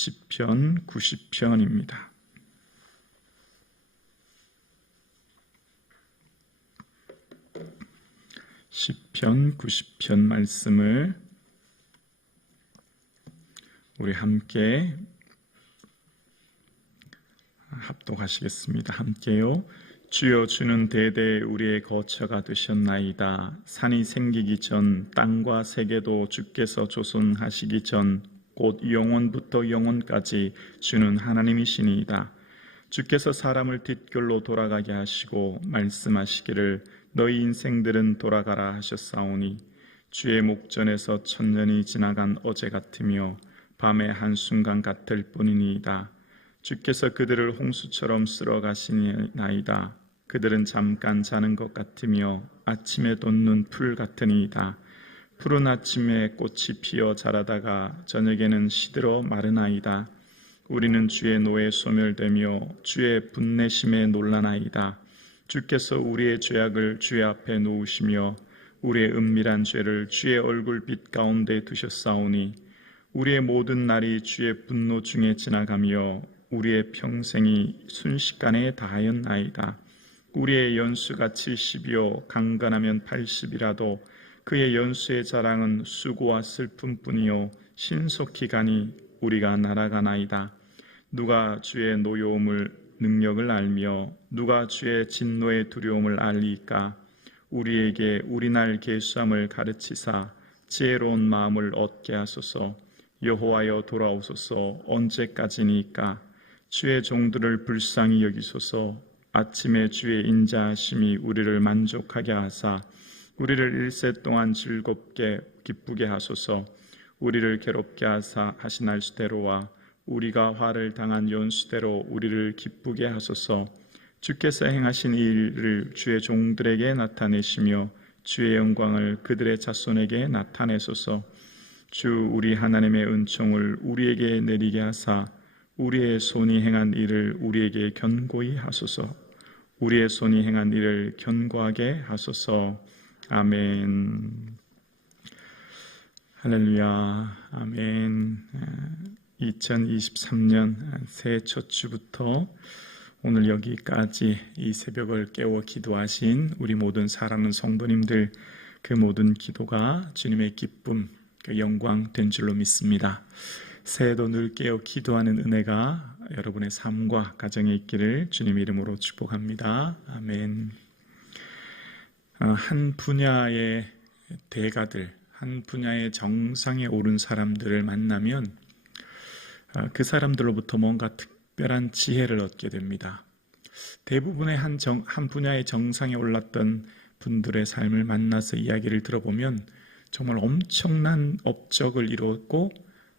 시편 90편입니다. 시편 90편 말씀을 우리 함께 합독하시겠습니다. 함께요. 주여, 주는 대대 우리의 거처가 되셨나이다. 산이 생기기 전, 땅과 세계도 주께서 조성하시기 전, 곧 영원부터 영원까지 주는 하나님이시니이다. 주께서 사람을 뒷결로 돌아가게 하시고 말씀하시기를 너희 인생들은 돌아가라 하셨사오니, 주의 목전에서 천년이 지나간 어제 같으며 밤의 한순간 같을 뿐이니이다. 주께서 그들을 홍수처럼 쓸어 가시나이다. 그들은 잠깐 자는 것 같으며 아침에 돋는 풀 같으니이다. 푸른 아침에 꽃이 피어 자라다가 저녁에는 시들어 마르나이다. 우리는 주의 노에 소멸되며 주의 분내심에 놀라나이다. 주께서 우리의 죄악을 주의 앞에 놓으시며 우리의 은밀한 죄를 주의 얼굴빛 가운데 두셨사오니, 우리의 모든 날이 주의 분노 중에 지나가며 우리의 평생이 순식간에 다하였나이다. 우리의 연수가 70이요 강건하면 80이라도 그의 연수의 자랑은 수고와 슬픔뿐이요 신속히 가니 우리가 날아가나이다. 누가 주의 노여움을 능력을 알며 누가 주의 진노의 두려움을 알리까? 우리에게 우리날 계수함을 가르치사 지혜로운 마음을 얻게 하소서. 여호와여 돌아오소서. 언제까지니까? 주의 종들을 불쌍히 여기소서. 아침에 주의 인자하심이 우리를 만족하게 하사 우리를 일세 동안 즐겁게 기쁘게 하소서. 우리를 괴롭게 하사 하신 날수대로와 우리가 화를 당한 연수대로 우리를 기쁘게 하소서. 주께서 행하신 이 일을 주의 종들에게 나타내시며 주의 영광을 그들의 자손에게 나타내소서. 주 우리 하나님의 은총을 우리에게 내리게 하사 우리의 손이 행한 일을 우리에게 견고히 하소서. 우리의 손이 행한 일을 견고하게 하소서. 아멘. 할렐루야. 아멘. 2023년 새해 첫 주부터 오늘 여기까지 이 새벽을 깨워 기도하신 우리 모든 사랑하는 성도님들, 그 모든 기도가 주님의 기쁨, 그 영광 된 줄로 믿습니다. 새해도 늘 깨어 기도하는 은혜가 여러분의 삶과 가정에 있기를 주님 이름으로 축복합니다. 아멘. 한 분야의 대가들, 한 분야의 정상에 오른 사람들을 만나면 그 사람들로부터 뭔가 특별한 지혜를 얻게 됩니다. 대부분의 한 분야의 정상에 올랐던 분들의 삶을 만나서 이야기를 들어보면 정말 엄청난 업적을 이루었고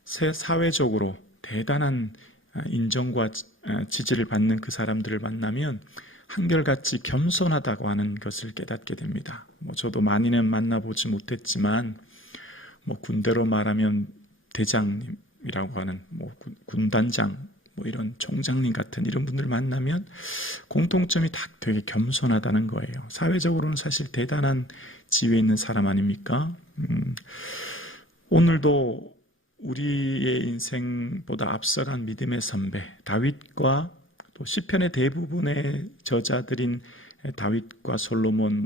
사회적으로 대단한 인정과 지지를 받는 그 사람들을 만나면 한결같이 겸손하다고 하는 것을 깨닫게 됩니다. 저도 많이는 만나보지 못했지만 군대로 말하면 대장님이라고 하는 군단장, 이런 총장님 같은 이런 분들 만나면 공통점이 다 되게 겸손하다는 거예요. 사회적으로는 사실 대단한 지위에 있는 사람 아닙니까? 오늘도 우리의 인생보다 앞서간 믿음의 선배 다윗과 또 시편의 대부분의 저자들인 다윗과 솔로몬,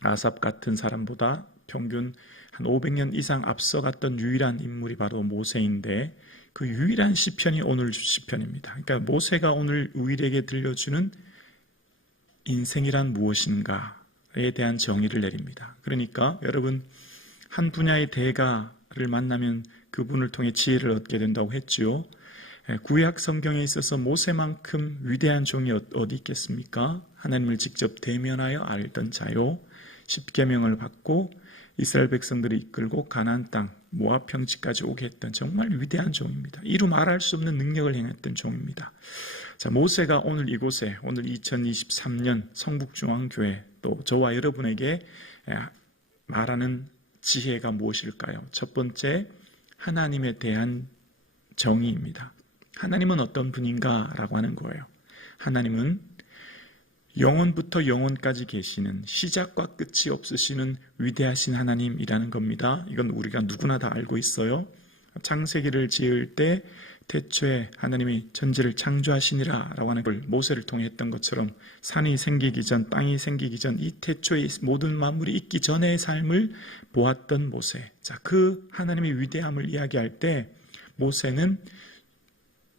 아삽 같은 사람보다 평균 한 500년 이상 앞서갔던 유일한 인물이 바로 모세인데, 그 유일한 시편이 오늘 시편입니다. 그러니까 모세가 오늘 우리에게 들려주는 인생이란 무엇인가에 대한 정의를 내립니다. 그러니까 여러분, 한 분야의 대가를 만나면 그분을 통해 지혜를 얻게 된다고 했지요. 구약 성경에 있어서 모세만큼 위대한 종이 어디 있겠습니까? 하나님을 직접 대면하여 알던 자요, 십계명을 받고 이스라엘 백성들을 이끌고 가나안 땅 모압 평지까지 오게 했던 정말 위대한 종입니다. 이루 말할 수 없는 능력을 행했던 종입니다. 자, 모세가 오늘 이곳에, 오늘 2023년 성북중앙교회 또 저와 여러분에게 말하는 지혜가 무엇일까요? 첫 번째, 하나님에 대한 정의입니다. 하나님은 어떤 분인가 라고 하는 거예요. 하나님은 영원부터 영원까지 계시는, 시작과 끝이 없으시는 위대하신 하나님이라는 겁니다. 이건 우리가 누구나 다 알고 있어요. 창세기를 지을 때 태초에 하나님이 전지를 창조하시니라 라고 하는 걸 모세를 통해 했던 것처럼 산이 생기기 전, 땅이 생기기 전, 이 태초에 모든 만물이 있기 전의 삶을 보았던 모세. 자, 그 하나님의 위대함을 이야기할 때 모세는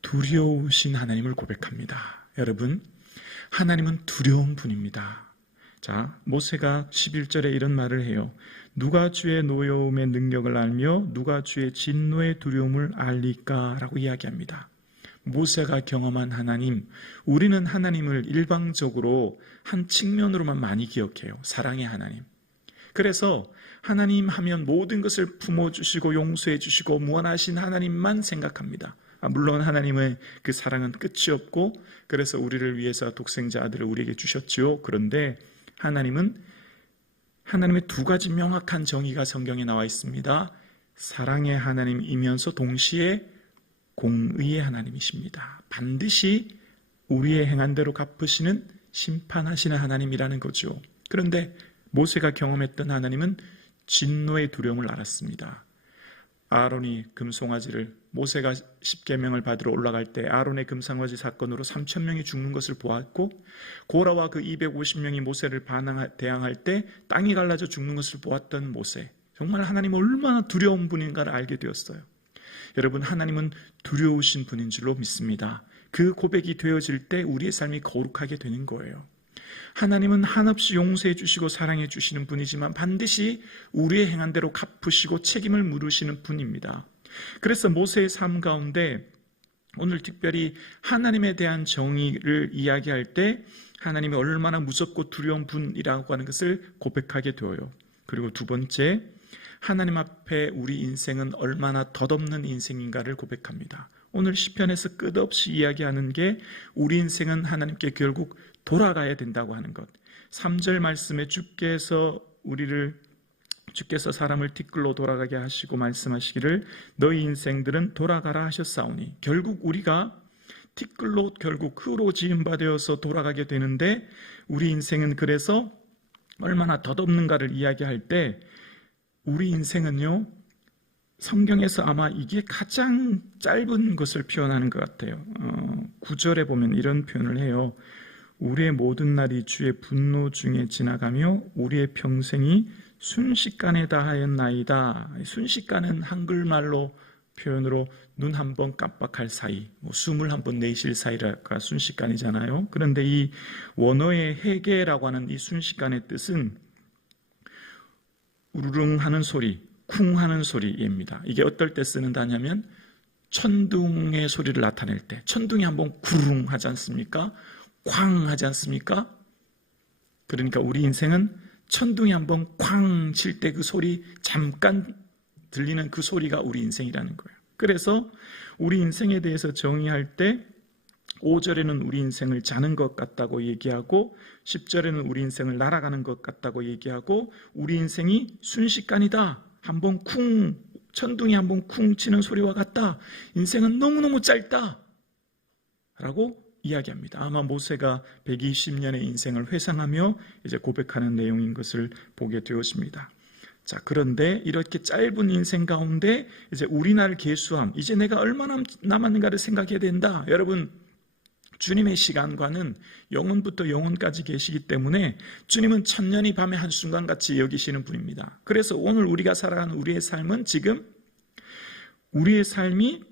두려우신 하나님을 고백합니다. 여러분, 하나님은 두려운 분입니다. 자, 모세가 11절에 이런 말을 해요. 누가 주의 노여움의 능력을 알며 누가 주의 진노의 두려움을 알리까? 라고 이야기합니다. 모세가 경험한 하나님, 우리는 하나님을 일방적으로 한 측면으로만 많이 기억해요. 사랑의 하나님. 그래서 하나님 하면 모든 것을 품어주시고 용서해주시고 무한하신 하나님만 생각합니다. 물론 하나님의 그 사랑은 끝이 없고 그래서 우리를 위해서 독생자 아들을 우리에게 주셨지요. 그런데 하나님의 두 가지 명확한 정의가 성경에 나와 있습니다. 사랑의 하나님이면서 동시에 공의의 하나님이십니다. 반드시 우리의 행한 대로 갚으시는 심판하시는 하나님이라는 거죠. 그런데 모세가 경험했던 하나님은 진노의 두려움을 알았습니다. 아론이 금송아지를 모세가 십계명을 받으러 올라갈 때 아론의 금송아지 사건으로 3,000명이 죽는 것을 보았고 고라와 그 250명이 모세를 대항할 때 땅이 갈라져 죽는 것을 보았던 모세. 정말 하나님 얼마나 두려운 분인가를 알게 되었어요. 여러분, 하나님은 두려우신 분인 줄로 믿습니다. 그 고백이 되어질 때 우리의 삶이 거룩하게 되는 거예요. 하나님은 한없이 용서해 주시고 사랑해 주시는 분이지만 반드시 우리의 행한 대로 갚으시고 책임을 물으시는 분입니다. 그래서 모세의 삶 가운데 오늘 특별히 하나님에 대한 정의를 이야기할 때 하나님이 얼마나 무섭고 두려운 분이라고 하는 것을 고백하게 되어요. 그리고 두 번째, 하나님 앞에 우리 인생은 얼마나 덧없는 인생인가를 고백합니다. 오늘 시편에서 끝없이 이야기하는 게 우리 인생은 하나님께 결국 돌아가야 된다고 하는 것. 3절 말씀에 주께서 사람을 티끌로 돌아가게 하시고 말씀하시기를 너희 인생들은 돌아가라 하셨사오니, 결국 우리가 티끌로 결국 흙으로 지음바 되어서 돌아가게 되는데 우리 인생은 그래서 얼마나 덧없는가를 이야기할 때 우리 인생은요, 성경에서 아마 이게 가장 짧은 것을 표현하는 것 같아요. 9절에 보면 이런 표현을 해요. 우리의 모든 날이 주의 분노 중에 지나가며 우리의 평생이 순식간에 다하였나이다. 순식간은 한글말로 표현으로 눈 한 번 깜빡할 사이, 숨을 한 번 내쉴 사이가 순식간이잖아요. 그런데 이 원어의 해계라고 하는 이 순식간의 뜻은 우르릉 하는 소리, 쿵 하는 소리입니다. 이게 어떨 때 쓰는 단어냐면 천둥의 소리를 나타낼 때, 천둥이 한번 구르릉 하지 않습니까? 쾅 하지 않습니까? 그러니까 우리 인생은 천둥이 한번 쾅 칠 때 그 소리, 잠깐 들리는 그 소리가 우리 인생이라는 거예요. 그래서 우리 인생에 대해서 정의할 때 5절에는 우리 인생을 자는 것 같다고 얘기하고 10절에는 우리 인생을 날아가는 것 같다고 얘기하고 우리 인생이 순식간이다. 한번 쿵, 천둥이 한번 쿵 치는 소리와 같다. 인생은 너무너무 짧다. 라고 이야기합니다. 아마 모세가 120년의 인생을 회상하며 이제 고백하는 내용인 것을 보게 되었습니다. 자, 그런데 이렇게 짧은 인생 가운데 이제 우리날 계수함, 이제 내가 얼마나 남았는가를 생각해야 된다. 여러분, 주님의 시간과는 영혼부터 영혼까지 계시기 때문에 주님은 천년이 밤의 한순간같이 여기시는 분입니다. 그래서 오늘 우리가 살아가는 우리의 삶은 지금 우리의 삶이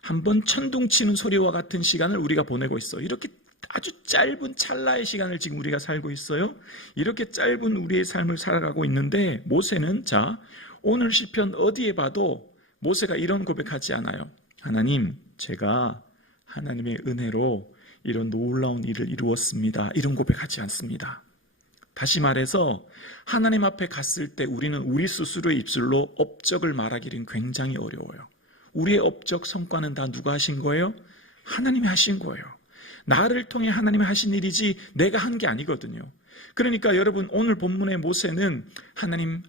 한번 천둥 치는 소리와 같은 시간을 우리가 보내고 있어요. 이렇게 아주 짧은 찰나의 시간을 지금 우리가 살고 있어요. 이렇게 짧은 우리의 삶을 살아가고 있는데 모세는 오늘 시편 어디에 봐도 모세가 이런 고백하지 않아요. 하나님, 제가 하나님의 은혜로 이런 놀라운 일을 이루었습니다. 이런 고백하지 않습니다. 다시 말해서 하나님 앞에 갔을 때 우리는 우리 스스로의 입술로 업적을 말하기는 굉장히 어려워요. 우리의 업적 성과는 다 누가 하신 거예요? 하나님이 하신 거예요. 나를 통해 하나님이 하신 일이지 내가 한 게 아니거든요. 그러니까 여러분, 오늘 본문의 모세는 하나님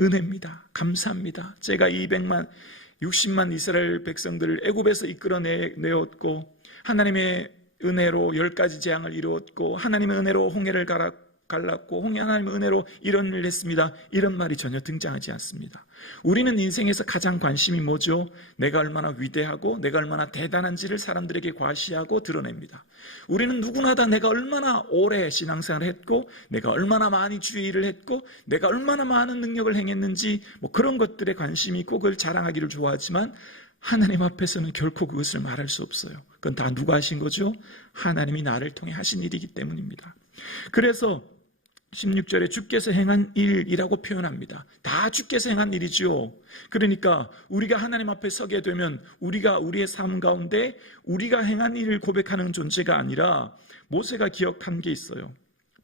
은혜입니다. 감사합니다. 제가 60만 이스라엘 백성들을 애굽에서 이끌어내었고 하나님의 은혜로 10가지 재앙을 이루었고 하나님의 은혜로 홍해를 갈았고 갈랐고 하나님의 은혜로 이런 일을 했습니다. 이런 말이 전혀 등장하지 않습니다. 우리는 인생에서 가장 관심이 뭐죠? 내가 얼마나 위대하고 내가 얼마나 대단한지를 사람들에게 과시하고 드러냅니다. 우리는 누구나 다 내가 얼마나 오래 신앙생활을 했고 내가 얼마나 많이 주의 일을 했고 내가 얼마나 많은 능력을 행했는지 그런 것들에 관심이 있고 그걸 자랑하기를 좋아하지만 하나님 앞에서는 결코 그것을 말할 수 없어요. 그건 다 누가 하신 거죠? 하나님이 나를 통해 하신 일이기 때문입니다. 그래서 16절에 주께서 행한 일이라고 표현합니다. 다 주께서 행한 일이지요. 그러니까 우리가 하나님 앞에 서게 되면 우리가 우리의 삶 가운데 우리가 행한 일을 고백하는 존재가 아니라 모세가 기억한 게 있어요.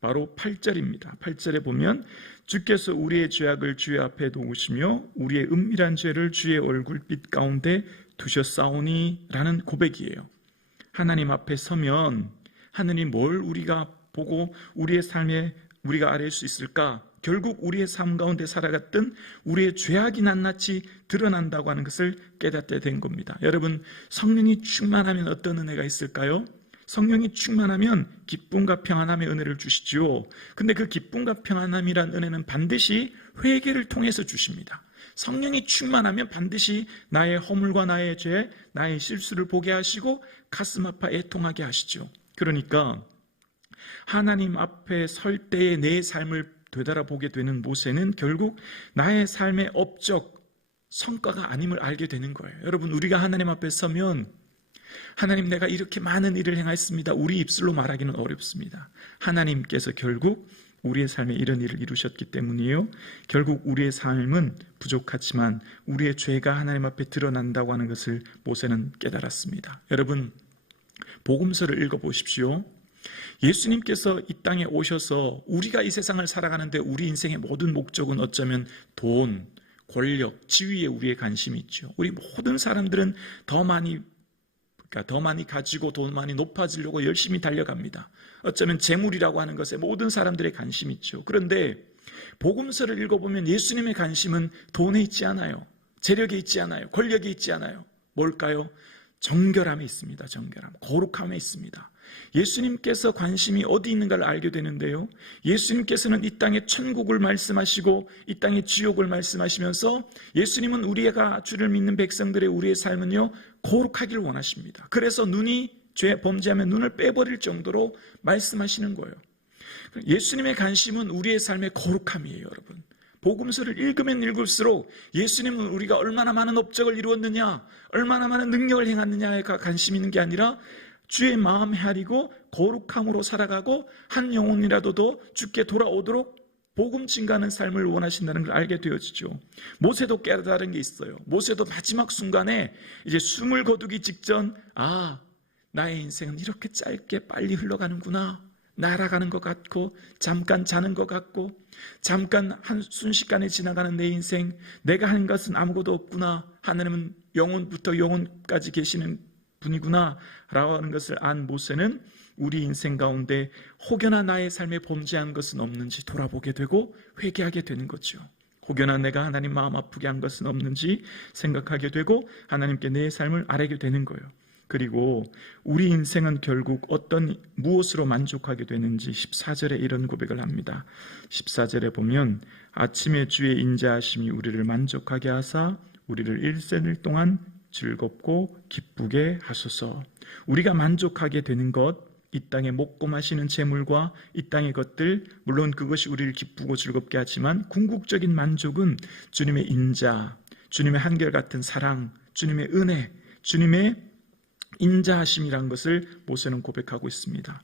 바로 8절입니다. 8절에 보면 주께서 우리의 죄악을 주의 앞에 놓으시며 우리의 은밀한 죄를 주의 얼굴빛 가운데 두셨사오니 라는 고백이에요. 하나님 앞에 서면 하느님 뭘 우리가 보고 우리의 삶에 우리가 알릴 수 있을까? 결국 우리의 삶 가운데 살아갔던 우리의 죄악이 낱낱이 드러난다고 하는 것을 깨닫게 된 겁니다. 여러분, 성령이 충만하면 어떤 은혜가 있을까요? 성령이 충만하면 기쁨과 평안함의 은혜를 주시죠. 근데 그 기쁨과 평안함이란 은혜는 반드시 회개를 통해서 주십니다. 성령이 충만하면 반드시 나의 허물과 나의 죄, 나의 실수를 보게 하시고 가슴 아파 애통하게 하시죠. 그러니까 하나님 앞에 설 때의 내 삶을 되돌아보게 되는 모세는 결국 나의 삶의 업적, 성과가 아님을 알게 되는 거예요. 여러분, 우리가 하나님 앞에 서면 하나님 내가 이렇게 많은 일을 행했습니다. 우리 입술로 말하기는 어렵습니다. 하나님께서 결국 우리의 삶에 이런 일을 이루셨기 때문이에요. 결국 우리의 삶은 부족하지만 우리의 죄가 하나님 앞에 드러난다고 하는 것을 모세는 깨달았습니다. 여러분, 복음서를 읽어보십시오. 예수님께서 이 땅에 오셔서 우리가 이 세상을 살아가는데 우리 인생의 모든 목적은 어쩌면 돈, 권력, 지위에 우리의 관심이 있죠. 우리 모든 사람들은 더 많이 가지고 더 많이 높아지려고 열심히 달려갑니다. 어쩌면 재물이라고 하는 것에 모든 사람들의 관심이 있죠. 그런데 복음서를 읽어보면 예수님의 관심은 돈에 있지 않아요. 재력에 있지 않아요. 권력에 있지 않아요. 뭘까요? 정결함에 있습니다. 정결함, 거룩함에 있습니다. 예수님께서 관심이 어디 있는가를 알게 되는데요, 예수님께서는 이 땅에 천국을 말씀하시고 이 땅에 지옥을 말씀하시면서 예수님은 우리가 주를 믿는 백성들의 우리의 삶은요 거룩하기를 원하십니다. 그래서 죄 범죄하면 눈을 빼버릴 정도로 말씀하시는 거예요. 예수님의 관심은 우리의 삶의 거룩함이에요. 여러분, 복음서를 읽으면 읽을수록 예수님은 우리가 얼마나 많은 업적을 이루었느냐, 얼마나 많은 능력을 행했느냐에 관심이 있는 게 아니라 주의 마음 헤아리고 거룩함으로 살아가고 한 영혼이라도 더 주께 돌아오도록 복음 증가하는 삶을 원하신다는 걸 알게 되어지죠. 모세도 깨달은 게 있어요. 모세도 마지막 순간에 이제 숨을 거두기 직전, 나의 인생은 이렇게 짧게 빨리 흘러가는구나, 날아가는 것 같고 잠깐 자는 것 같고 잠깐 한 순식간에 지나가는 내 인생, 내가 한 것은 아무것도 없구나, 하나님은 영혼부터 영혼까지 계시는 분이구나 라고 하는 것을 안 모세는 우리 인생 가운데 혹여나 나의 삶에 범죄한 것은 없는지 돌아보게 되고 회개하게 되는 거죠. 혹여나 내가 하나님 마음 아프게 한 것은 없는지 생각하게 되고 하나님께 내 삶을 아뢰게 되는 거예요. 그리고 우리 인생은 결국 무엇으로 만족하게 되는지 14절에 이런 고백을 합니다. 14절에 보면 아침에 주의 인자하심이 우리를 만족하게 하사 우리를 일생을 동안 즐겁고 기쁘게 하소서. 우리가 만족하게 되는 것, 이 땅에 먹고 마시는 재물과 이 땅의 것들, 물론 그것이 우리를 기쁘고 즐겁게 하지만 궁극적인 만족은 주님의 인자, 주님의 한결같은 사랑, 주님의 은혜, 주님의 인자하심이라는 것을 모세는 고백하고 있습니다.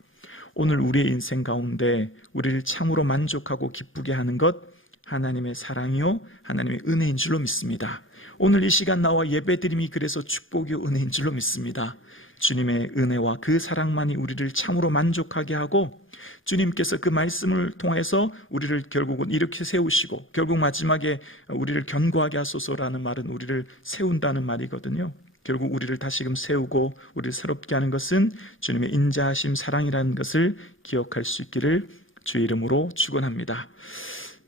오늘 우리의 인생 가운데 우리를 참으로 만족하고 기쁘게 하는 것, 하나님의 사랑이요 하나님의 은혜인 줄로 믿습니다. 오늘 이 시간 나와 예배드림이 그래서 축복이요 은혜인 줄로 믿습니다. 주님의 은혜와 그 사랑만이 우리를 참으로 만족하게 하고 주님께서 그 말씀을 통해서 우리를 결국은 이렇게 세우시고 결국 마지막에 우리를 견고하게 하소서라는 말은 우리를 세운다는 말이거든요. 결국 우리를 다시금 세우고 우리를 새롭게 하는 것은 주님의 인자하심 사랑이라는 것을 기억할 수 있기를 주의 이름으로 축원합니다.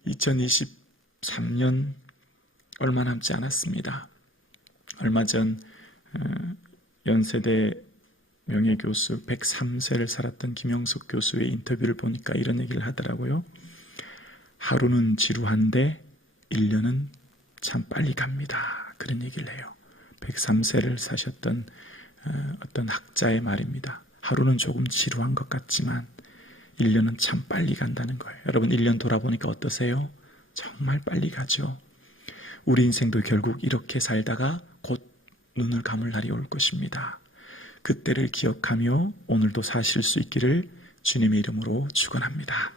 2023년 얼마 남지 않았습니다. 얼마 전 연세대 명예교수 103세를 살았던 김영석 교수의 인터뷰를 보니까 이런 얘기를 하더라고요. 하루는 지루한데 1년은 참 빨리 갑니다. 그런 얘기를 해요. 103세를 사셨던 어떤 학자의 말입니다. 하루는 조금 지루한 것 같지만 1년은 참 빨리 간다는 거예요. 여러분 1년 돌아보니까 어떠세요? 정말 빨리 가죠. 우리 인생도 결국 이렇게 살다가 곧 눈을 감을 날이 올 것입니다. 그때를 기억하며 오늘도 사실 수 있기를 주님의 이름으로 축원합니다.